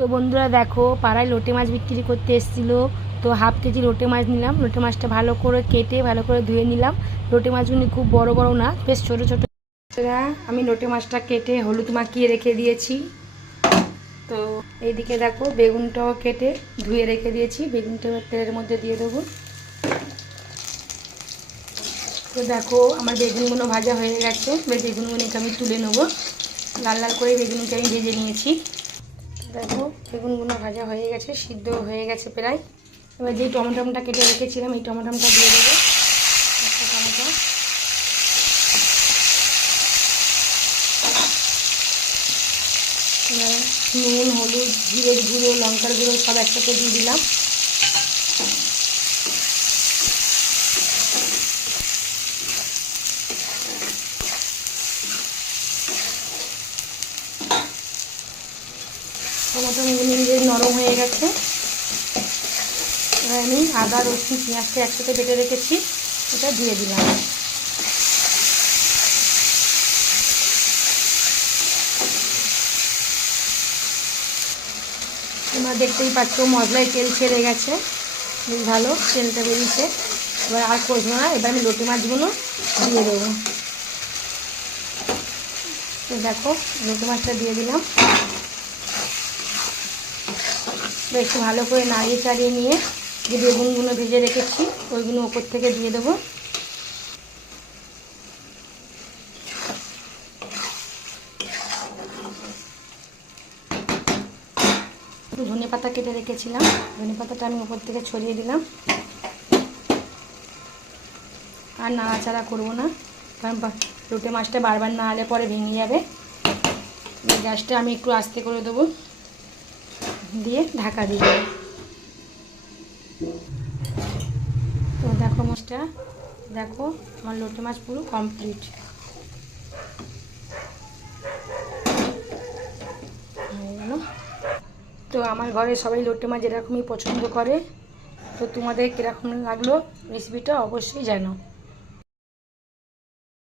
তো বন্ধুরা দেখো, পাড়ায় লোটে মাছ বিক্রি করতে এসেছিলো। তো হাফ কেজি লোটে মাছ নিলাম। লোটে মাছটা ভালো করে কেটে ভালো করে ধুয়ে নিলাম। লোটে মাছগুলি খুব বড় বড় না, বেশ ছোট ছোট। আমি লোটে মাছটা কেটে হলুদ মাখিয়ে রেখে দিয়েছি। তো এইদিকে দেখো, বেগুনটাও কেটে ধুয়ে রেখে দিয়েছি। বেগুনটা তেলের মধ্যে দিয়ে দেবো। তো দেখো, আমার বেগুনগুলো ভাজা হয়ে গেছে। বেগুনগুলোকে আমি তুলে নেবো। লাল লাল করে বেগুনকে আমি ভেজে নিয়েছি। দেখো, বেগুনগুলো ভাজা হয়ে গেছে, সিদ্ধ হয়ে গেছে প্রায়। এবার যেই টমেটোটা কেটে রেখেছিলাম, এই টমেটোটা দিয়ে দেবো। একটা টমেটো, এবার নুন, হলুদ, জিরের গুঁড়ো, লঙ্কার গুঁড়ো সব একসাথে দিয়ে দিলাম। টমেটোগুলো নরম হয়ে গেছে। এবার আমি আদা, রসুন, পেঁয়াজটা একসাথে বেটে রেখেছি, এটা দিয়ে দিলাম। তোমরা দেখতেই পাচ্ছ মশলায় তেল ছেড়ে গেছে, বেশ ভালো তেলটা বেরিয়েছে। এবার আর কষবো না, এবার আমি লোটে মাছগুলো দিয়ে দেবো। তো দেখো, লোটে মাছটা দিয়ে দিলাম। একটু ভালো করে নাড়িয়ে চাড়িয়ে নিয়ে যে বেগুনগুলো ভেজে রেখেছি ওইগুলো ওপর থেকে দিয়ে দেবো। একটু ধনে পাতা কেটে রেখেছিলাম, ধনে পাতাটা আমি ওপর থেকে ছড়িয়ে দিলাম। আর নাড়াচাড়া করবো না, কারণ লোটে মাছটা বারবার নাড়ালে পরে ভেঙে যাবে। গ্যাসটা আমি একটু আস্তে করে দেবো, দিয়ে ঢাকা দিয়ে দেবো। তো দেখো মাছটা, দেখো আমার লোটে মাছ পুরো কমপ্লিট হয়ে গেল। তো আমার ঘরে সবাই লোটে মাছ এরকমই পছন্দ করে। তো তোমাদের কীরকম লাগলো রেসিপিটা অবশ্যই জানাও।